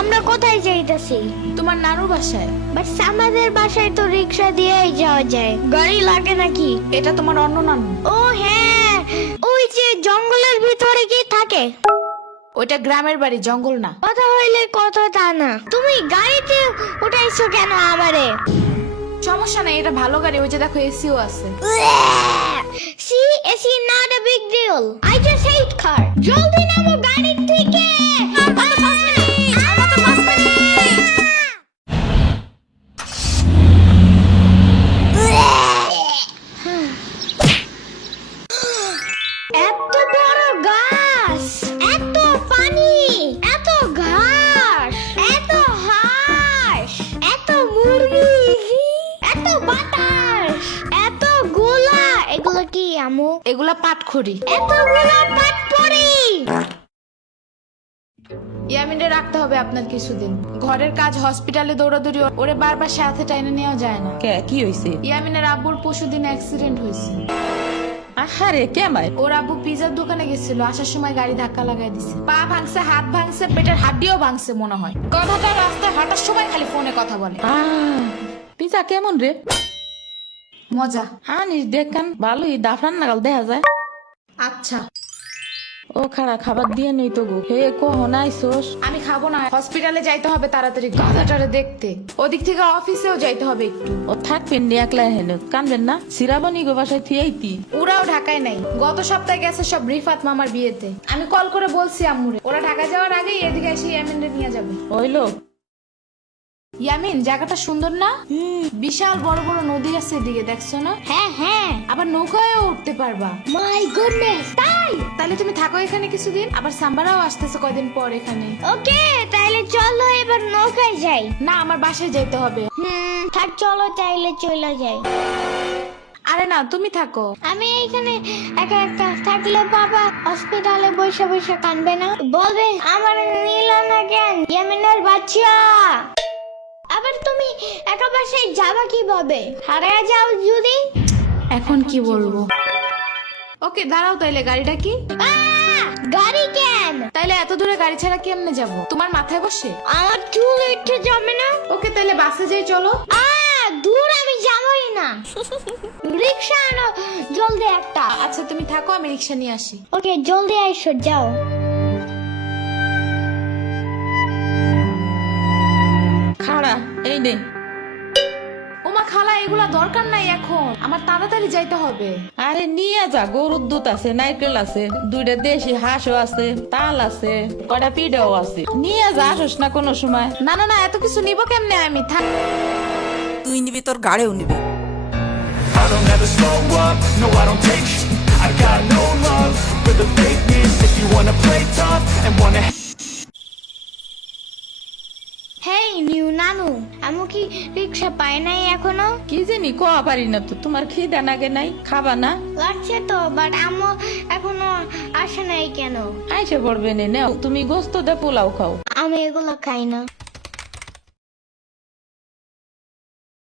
আমরা কোথায় যাইতাছি? তোমার নানুর বাসায়। বাট আমাদের বাসায় তো রিক্সা দিয়েই যাওয়া যায়, গাড়ি লাগে নাকি? এটা তোমার অন্য নানু। ও হ্যাঁ, ওই যে জঙ্গলের ভিতরে কি থাকে? ওইটা গ্রামের বাড়ি, জঙ্গল না। কথা হইলে কথা তা না। তুমি গাড়িতে উঠাইছো কেন আমারে? সমস্যা নাই, এটা ভালো গাড়ি। ওই যে দেখো এসিও আছে। See, it's not a big deal. I just hate car. জলদি নামো গাড়ি থেকে। এত বড় গাছ, এত পানি, এত ঘাস, এত হাঁস, এত মুরগি, এত বাতাস, এত গোলা। এগুলো কি আমু? এগুলা পাটখড়ি। এতগুলো পাট পড়ি। ইয়ামিনে রাখতে হবে আপনার কিছুদিন। ঘরের কাজ, হসপিটালে দৌড়াদৌড়ি, ওরে বারবার সাথে টাইনে নেওয়া যায় না। কি হইছে? ইয়ামিনের আব্বুর পরশুদিন অ্যাক্সিডেন্ট হয়েছে। আহারে কেমাই? ওর আব্বু পিজার দোকানে গেছিল, আসার সময় গাড়ি ধাক্কা লাগাই দিছে। পা ভাঙছে, হাত ভাঙছে, পেটের হাড্ডিও ভাঙছে মনে হয়। কথাটা রাস্তায় হাঁটার সময় খালি ফোনে কথা বলে। পিজা কেমন রে? মজা। আনিস দেখান, ভালোই দাফরান নাগাল দেখা যায়। আচ্ছা, ও খাড়া খাবার দিয়ে নেই তো গো। হে কখন আইসোস? আমি খাবো না। হসপিটালে যাইতে হবে তাড়াতাড়ি, গাধাটারে দেখতে। ওদিক থেকে অফিসেও যাইতে হবে একটু। ও থাকবেন নি একলা হেন, কানবেন না? সিরাবনি গো বাসায় থিয়াইতি। ওরাও ঢাকায় নাই, গত সপ্তাহে গেছে সব রিফাত মামার বিয়েতে। আমি কল করে বলছি আম্মুরে, ওরা ঢাকা যাওয়ার আগেই এদিকে এসে ইয়ামিনরে নিয়ে যাবে। ওইলো ইয়ামিন, জায়গাটা সুন্দর না? বিশাল বড় বড় নদী আছে এদিকে, দেখছো না? হ্যাঁ হ্যাঁ। আবার নৌকায়ও উঠতে পারবা। মাই গুডনেস, তাই? তাহলে তুমি থাকো এখানে কিছুদিন। আবার সাম্বারাও আসতেছে কয়দিন পর এখানে। ওকে, তাইলে চলো এবার নৌকায় যাই। না, আমার বাসায় যেতে হবে। থাক, চলো তাইলে চলে যাই। আরে না, তুমি থাকো। আমি এখানে একা একা থাকলে বাবা হসপিটালে বসে বসে কানবে না? বলবে আমার নিল না কেন ইয়ামিনের বাচ্চা। আবার তুমি একা বাসায় যাবা কিভাবে? হারিয়ে যাও যদি? এখন কি বলবো? ওকে দাঁড়াও, তাইলে গাড়িটা কি? গাড়ি কেন? তাইলে এত দূরে গাড়ি ছাড়া কেমনে যাব? তোমার মাথায় বসে? আমার চুল উঠে যাবে না? ওকে, তাইলে বাসে যাই, চলো। দূর আমি যাবই না। রিক্সা আনো জলদি একটা। আচ্ছা তুমি থাকো, আমি রিক্সা নিয়ে আসি। ওকে, জলদি আইসো, যাও। খাড়া এই নে। ওমা খালা, এগুলা দরকার নাই এখন, আমার তাড়াতাড়ি যাইতে হবে। আরে নিয়ে যা, গরুর দুধ আছে, নারকেল আছে, দুইটা দেশি হাঁসও আছে, তাল আছে, কয়টা পিঠাও আছে। নিয়ে যা, আসোস না কোনো সময়? না না না, এত কিছু নিব কেমনে আমি? থাক। তুই নিবি, তোর গাড়িও নিবি। I don't ever slow up, no I don't take sh**. I got no love for the fakeness. If you wanna play tough and wanna hey new নানু, আমু কি রিক্সা পায় নাই এখনো? কি জানি কোয়া পারি না তো। তোমার খিদা নাগে নাই? খাবা না? লাগছে তো, বাট আমু এখনো আসে নাই কেন? আইসে পড়বে নে, নাও তুমি গোস্ত দে পোলাও খাও। আমি এগুলো খাই না।